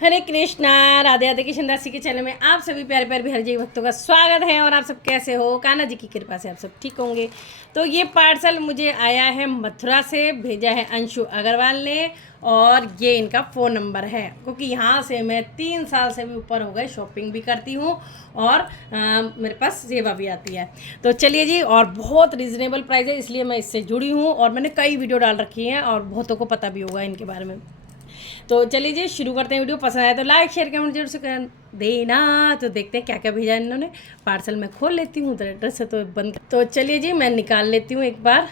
हरे कृष्णा। राधे राधे। कृष्ण दास जी के चैनल में आप सभी प्यारे प्यारे बिहारी जी भक्तों का स्वागत है। और आप सब कैसे हो? कान्हा जी की कृपा से आप सब ठीक होंगे। तो ये पार्सल मुझे आया है मथुरा से, भेजा है अंशु अग्रवाल ने। और ये इनका फ़ोन नंबर है, क्योंकि यहाँ से मैं 3 साल से भी ऊपर हो गए शॉपिंग भी करती हूँ और मेरे पास सेवा भी आती है। तो चलिए जी, और बहुत रिजनेबल प्राइस है, इसलिए मैं इससे जुड़ी हूँ और मैंने कई वीडियो डाल रखी हैं और बहुतों को पता भी होगा इनके बारे में। तो चलिए जी, शुरू करते हैं। वीडियो पसंद आया तो लाइक शेयर कमेंट जरूर से कर देना। तो देखते हैं क्या क्या भेजा इन्होंने। पार्सल मैं खोल लेती हूँ, एड्रेस से तो बंद। तो चलिए जी, मैं निकाल लेती हूँ एक बार।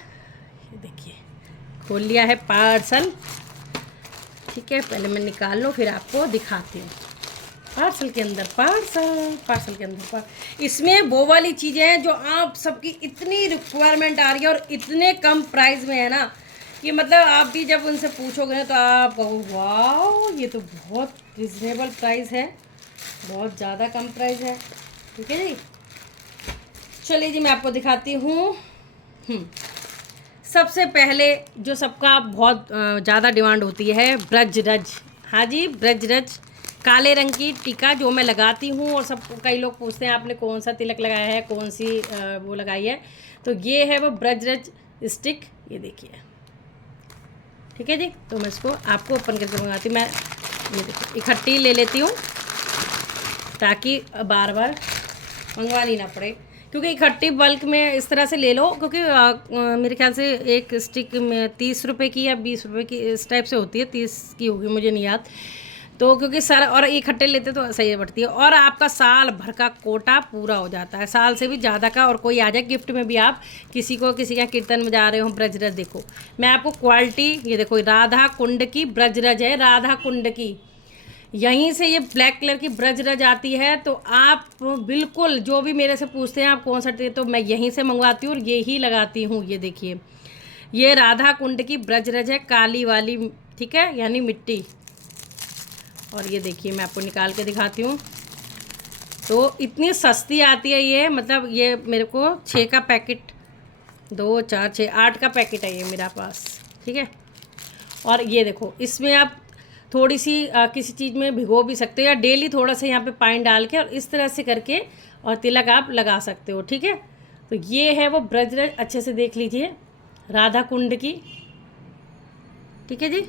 ये देखिए, खोल लिया है पार्सल। ठीक है, पहले मैं निकाल लूँ फिर आपको दिखाती हूँ। पार्सल के अंदर पार्सल के अंदर इसमें वो वाली चीज़ें हैं जो आप सबकी इतनी रिक्वायरमेंट आ रही है और इतने कम प्राइस में है ना कि मतलब आप भी जब उनसे पूछोगे ना तो आप कहो वाह, ये तो बहुत रिजनेबल प्राइस है, बहुत ज़्यादा कम प्राइस है। ठीक है जी, चलिए जी मैं आपको दिखाती हूँ। सबसे पहले जो सबका बहुत ज़्यादा डिमांड होती है, ब्रजरज। हाँ जी, ब्रजरज काले रंग की टीका जो मैं लगाती हूँ। और सब कई लोग पूछते हैं आपने कौन सा तिलक लगाया है, कौन सी वो लगाई है। तो ये है वो ब्रजरज स्टिक, ये देखिए। ठीक है जी, तो मैं इसको आपको ओपन करके मंगाती हूँ। मैं ये देखिए इकट्ठी ले लेती हूँ ताकि बार बार मंगवानी ना पड़े, क्योंकि इकट्ठी बल्क में इस तरह से ले लो। क्योंकि मेरे ख्याल से एक स्टिक में 30 रुपये की या 20 रुपये की इस टाइप से होती है, 30 की होगी मुझे नहीं याद। तो क्योंकि सारा और इकट्ठे लेते तो सही बढ़ती है और आपका साल भर का कोटा पूरा हो जाता है, साल से भी ज़्यादा का। और कोई आ जाए गिफ्ट में भी, आप किसी को किसी का कीर्तन में जा रहे हो, ब्रजरज देखो। मैं आपको क्वालिटी ये देखो, राधा कुंड की ब्रजरज है, राधा कुंड की। यहीं से ये ब्लैक कलर की ब्रजरज आती है। तो आप बिल्कुल जो भी मेरे से पूछते हैं आप कौन सा तो मैं यहीं से मंगवाती हूँ और ये ही लगाती हूँ। ये देखिए, ये राधा कुंड की ब्रजरज है, काली वाली। ठीक है, यानी मिट्टी। और ये देखिए मैं आपको निकाल के दिखाती हूँ। तो इतनी सस्ती आती है ये, मतलब ये मेरे को 6 का पैकेट, 2 4 6 8 का पैकेट है ये मेरा पास। ठीक है, और ये देखो इसमें आप थोड़ी सी किसी चीज़ में भिगो भी सकते हो, या डेली थोड़ा सा यहाँ पे पानी डाल के और इस तरह से करके और तिलक आप लगा सकते हो। ठीक है, तो ये है वो ब्रजरज, अच्छे से देख लीजिए, राधा कुंड की। ठीक है जी,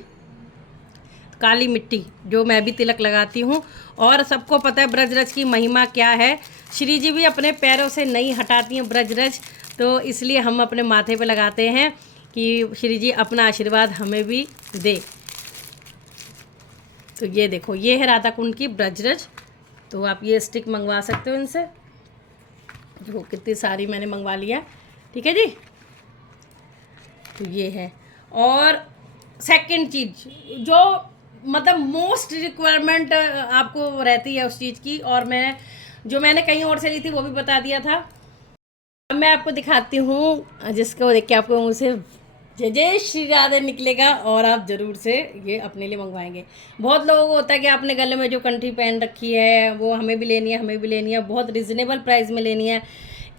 काली मिट्टी जो मैं भी तिलक लगाती हूँ। और सबको पता है ब्रजरज की महिमा क्या है। श्री जी भी अपने पैरों से नहीं हटाती हैं ब्रजरज, तो इसलिए हम अपने माथे पे लगाते हैं कि श्री जी अपना आशीर्वाद हमें भी दे। तो ये देखो, ये है राधा कुंड की ब्रजरज। तो आप ये स्टिक मंगवा सकते हो इनसे। देखो कितनी सारी मैंने मंगवा लिया। ठीक है जी, तो ये है। और सेकंड चीज़ जो मतलब मोस्ट रिक्वायरमेंट आपको रहती है उस चीज़ की, और मैं जो मैंने कहीं और से ली थी वो भी बता दिया था। अब मैं आपको दिखाती हूँ, जिसको देख के आपको मुँह से जय जय श्री राधे निकलेगा और आप ज़रूर से ये अपने लिए मंगवाएंगे। बहुत लोगों को होता है कि आपने गले में जो कंठी पहन रखी है वो हमें भी लेनी है, हमें भी लेनी है, बहुत रिजनेबल प्राइस में लेनी है।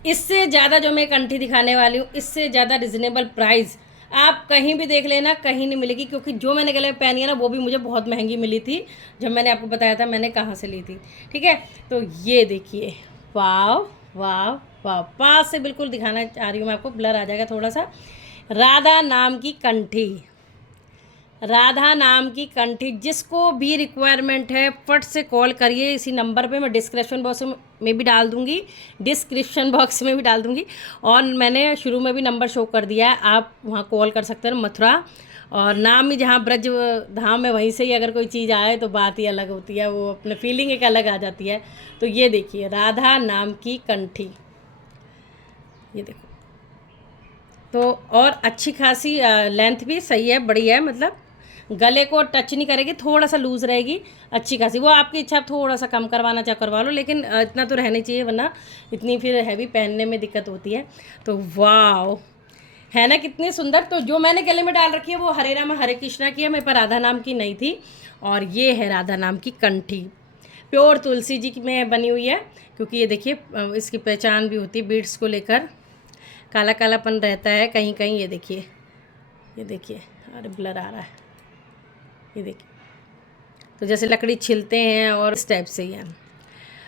इससे ज़्यादा जो मैं कंठी दिखाने वाली हूँ, इससे ज़्यादा रिजनेबल प्राइस आप कहीं भी देख लेना, कहीं नहीं मिलेगी। क्योंकि जो मैंने गले में पहनी है ना वो भी मुझे बहुत महंगी मिली थी, जब मैंने आपको बताया था मैंने कहाँ से ली थी। ठीक है, तो ये देखिए, वाह वाह वाह, पास से बिल्कुल दिखाना चाह रही हूँ मैं आपको, ब्लर आ जाएगा थोड़ा सा। राधा नाम की कंठी, राधा नाम की कंठी, जिसको भी रिक्वायरमेंट है फट से कॉल करिए। इसी नंबर पे मैं डिस्क्रिप्शन बॉक्स में भी डाल दूँगी, और मैंने शुरू में भी नंबर शो कर दिया है, आप वहाँ कॉल कर सकते हैं। मथुरा और नाम ही जहाँ ब्रज धाम है, वहीं से ही अगर कोई चीज़ आए तो बात ही अलग होती है, वो अपने फीलिंग एक अलग आ जाती है। तो ये देखिए, राधा नाम की कंठी, ये देखो। तो और अच्छी खासी लेंथ भी सही है, बड़ी है, मतलब गले को टच नहीं करेगी, थोड़ा सा लूज़ रहेगी, अच्छी खासी। वो आपकी इच्छा, थोड़ा सा कम करवाना चाहे करवा लो, लेकिन इतना तो रहना चाहिए, वरना इतनी फिर हैवी पहनने में दिक्कत होती है। तो वाह, है ना कितनी सुंदर। तो जो मैंने गले में डाल रखी है वो हरे राम हरे कृष्णा की है, मेरे पर राधा नाम की नहीं थी। और ये है राधा नाम की कंठी, प्योर तुलसी जी की में बनी हुई है। क्योंकि ये देखिए इसकी पहचान भी होती है, बीड्स को लेकर काला कालापन रहता है कहीं कहीं। ये देखिए, ये देखिए, अरे ब्लर आ रहा है, ये देखिए, तो जैसे लकड़ी छिलते हैं और इस टाइप से ही है।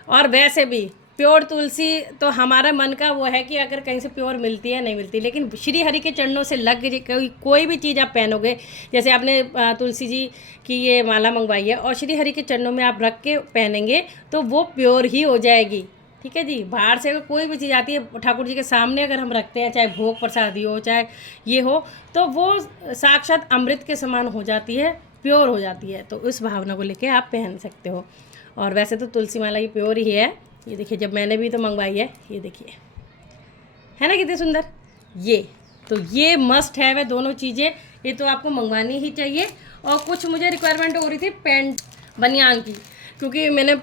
और वैसे भी प्योर तुलसी तो हमारा मन का वो है कि अगर कहीं से प्योर मिलती है नहीं मिलती, लेकिन श्री हरि के चरणों से लग कोई भी चीज़ आप पहनोगे, जैसे आपने तुलसी जी की ये माला मंगवाई है और श्री हरि के चरणों में आप रख के पहनेंगे तो वो प्योर ही हो जाएगी। ठीक है जी। बाहर से अगर कोई भी चीज़ आती है ठाकुर जी के सामने अगर हम रखते हैं, चाहे भोग प्रसादी हो चाहे ये हो, तो वो साक्षात अमृत के समान हो जाती है, प्योर हो जाती है। तो उस भावना को लेके आप पहन सकते हो। और वैसे तो तुलसी माला ये प्योर ही है। ये देखिए, जब मैंने भी तो मंगवाई है, ये देखिए, है ना कितनी सुंदर। ये मस्ट है वह दोनों चीज़ें, ये तो आपको मंगवानी ही चाहिए। और कुछ मुझे रिक्वायरमेंट हो रही थी पैंट बनियान की, क्योंकि मैंने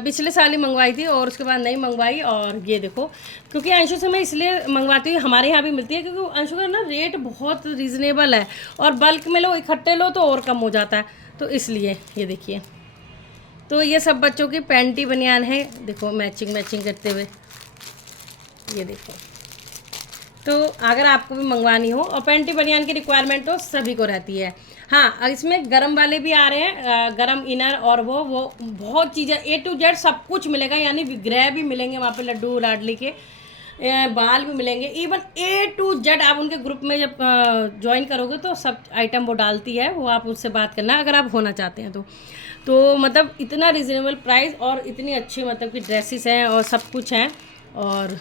पिछले साल ही मंगवाई थी और उसके बाद नहीं मंगवाई। और ये देखो, क्योंकि अंशु से मैं इसलिए मंगवाती हूँ, हमारे यहाँ भी मिलती है, क्योंकि अंशु का ना रेट बहुत रीज़नेबल है और बल्क में लो, इकट्ठे लो तो और कम हो जाता है, तो इसलिए। ये देखिए, तो ये सब बच्चों की पैंटी बनियान है, देखो मैचिंग करते हुए, ये देखो। तो अगर आपको भी मंगवानी हो, और पैंटी बनियान की रिक्वायरमेंट तो सभी को रहती है। हाँ, इसमें गरम वाले भी आ रहे हैं, गरम इनर, और वो बहुत चीज़ें A to Z सब कुछ मिलेगा, यानी विग्रह भी मिलेंगे वहाँ पे, लड्डू लाडली के बाल भी मिलेंगे, इवन A to Z। आप उनके ग्रुप में जब ज्वाइन करोगे तो सब आइटम वो डालती है, वो आप उससे बात करना अगर आप होना चाहते हैं तो मतलब इतना रिजनेबल प्राइस और इतनी अच्छी मतलब कि ड्रेसेस हैं और सब कुछ हैं। और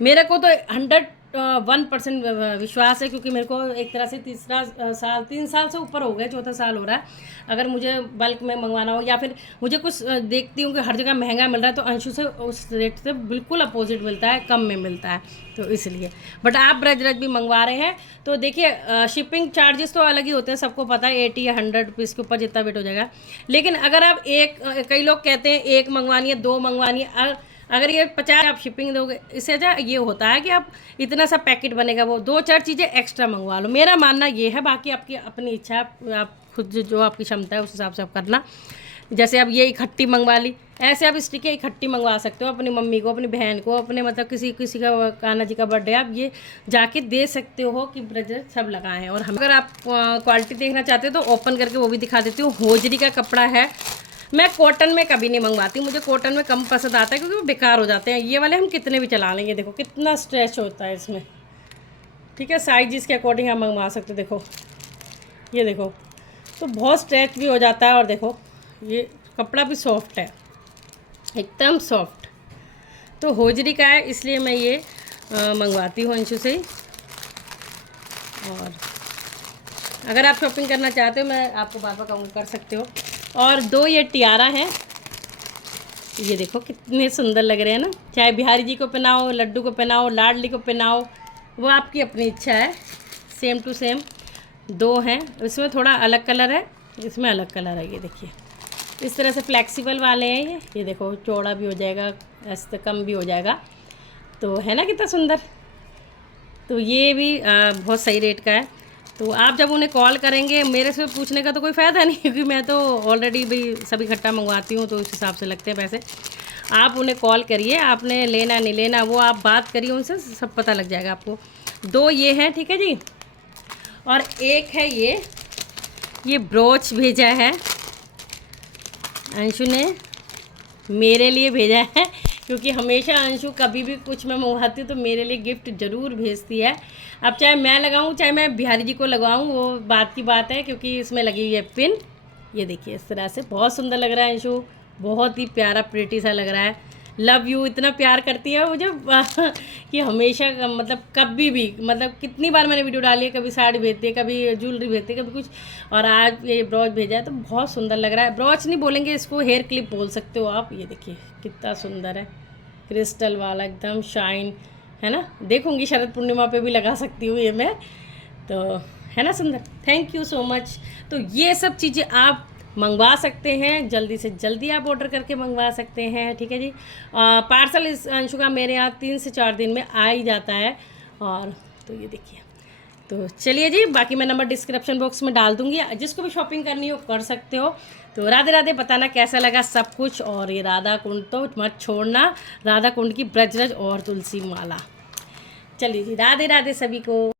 मेरे को तो 101% विश्वास है, क्योंकि मेरे को एक तरह से 3 साल से ऊपर हो गए, चौथा साल हो रहा है। अगर मुझे बल्क में मंगवाना हो या फिर मुझे कुछ देखती हूँ कि हर जगह महंगा मिल रहा है, तो अंशु से उस रेट से बिल्कुल अपोजिट मिलता है, कम में मिलता है, तो इसलिए। बट आप ब्रजरज भी मंगवा रहे हैं तो देखिए, शिपिंग चार्जेस तो अलग ही होते हैं, सबको पता है, 80 या 100 रुपीज़ के ऊपर जितना वेट हो जाएगा। लेकिन अगर आप कई लोग कहते हैं एक मंगवानी है, 2 मंगवानी है, अगर ये 50 आप शिपिंग दोगे, इससे अच्छा ये होता है कि आप इतना सा पैकेट बनेगा, वो 2-4 चीज़ें एक्स्ट्रा मंगवा लो। मेरा मानना ये है, बाकी आपकी अपनी इच्छा, आप खुद जो आपकी क्षमता है उस हिसाब से आप करना। जैसे आप ये इकट्ठी मंगवा ली, ऐसे आप स्टिकें इकट्ठी मंगवा सकते हो अपनी मम्मी को, अपनी बहन को, अपने मतलब किसी का कान्हा जी का बर्थडे, आप ये जाके दे सकते हो कि ब्रजर सब लगाए हैं। और हम अगर आप क्वालिटी देखना चाहते हो तो ओपन करके वो भी दिखा देती हूँ। होजरी का कपड़ा है। मैं कॉटन में कभी नहीं मंगवाती, मुझे कॉटन में कम पसंद आता है, क्योंकि वो बेकार हो जाते हैं। ये वाले हम कितने भी चला लेंगे, देखो कितना स्ट्रेच होता है इसमें। ठीक है, साइज इसके अकॉर्डिंग आप मंगवा सकते हो। देखो, ये देखो, तो बहुत स्ट्रेच भी हो जाता है। और देखो, ये कपड़ा भी सॉफ्ट है, एकदम सॉफ्ट। तो होजरी का है, इसलिए मैं ये मंगवाती हूँ अंशु से ही। और अगर आप शॉपिंग करना चाहते हो, मैं आपको बार बार कहूँगी, कर सकते हो। और 2 ये टियारा हैं, ये देखो कितने सुंदर लग रहे हैं ना। चाहे बिहारी जी को पहनाओ, लड्डू को पहनाओ, लाडली को पहनाओ, वो आपकी अपनी इच्छा है। सेम टू सेम 2 हैं, इसमें थोड़ा अलग कलर है, इसमें अलग कलर है। ये देखिए, इस तरह से फ्लेक्सिबल वाले हैं ये देखो, चौड़ा भी हो जाएगा, ऐसे कम भी हो जाएगा, तो है ना कितना सुंदर। तो ये भी बहुत सही रेट का है। तो आप जब उन्हें कॉल करेंगे, मेरे से पूछने का तो कोई फ़ायदा नहीं, क्योंकि मैं तो ऑलरेडी भी सभी इकट्ठा मंगवाती हूँ, तो उस हिसाब से लगते हैं पैसे। आप उन्हें कॉल करिए, आपने लेना नहीं लेना वो आप बात करिए उनसे, सब पता लग जाएगा आपको। 2 ये हैं, ठीक है जी। और एक है ये ब्रोच भेजा है अंशु ने, मेरे लिए भेजा है, क्योंकि हमेशा अंशु कभी भी कुछ मैं मंगवाती हूँ तो मेरे लिए गिफ्ट ज़रूर भेजती है। अब चाहे मैं लगाऊँ चाहे मैं बिहारी जी को लगाऊँ, वो बात की बात है, क्योंकि इसमें लगी हुई है पिन। ये देखिए, इस तरह से बहुत सुंदर लग रहा है अंशु, बहुत ही प्यारा प्रिटी सा लग रहा है। लव यू, इतना प्यार करती है मुझे कि हमेशा, मतलब कभी भी, मतलब कितनी बार मैंने वीडियो डाली है, कभी साड़ी भेजती है, कभी ज्वेलरी भेजती है, कभी कुछ, और आज ये ब्रॉच भेजा है तो बहुत सुंदर लग रहा है। ब्रॉच नहीं बोलेंगे इसको, हेयर क्लिप बोल सकते हो आप। ये देखिए कितना सुंदर है, क्रिस्टल वाला एकदम शाइन, है ना। देखूंगी शरद पूर्णिमा पे भी लगा सकती हूँ ये मैं, तो है ना सुंदर। Thank you so much. तो ये सब चीज़ें आप मंगवा सकते हैं, जल्दी से जल्दी आप ऑर्डर करके मंगवा सकते हैं, ठीक है जी। पार्सल इस अंशु का मेरे यहाँ 3 से 4 दिन में आ ही जाता है। और तो ये देखिए, तो चलिए जी, बाकी मैं नंबर डिस्क्रिप्शन बॉक्स में डाल दूँगी, जिसको भी शॉपिंग करनी हो कर सकते हो। तो राधे राधे, बताना कैसा लगा सब कुछ। और ये राधा कुंड तो मत छोड़ना, राधा कुंड की ब्रजरज और तुलसी माला। चलिए जी, राधे राधे सभी को।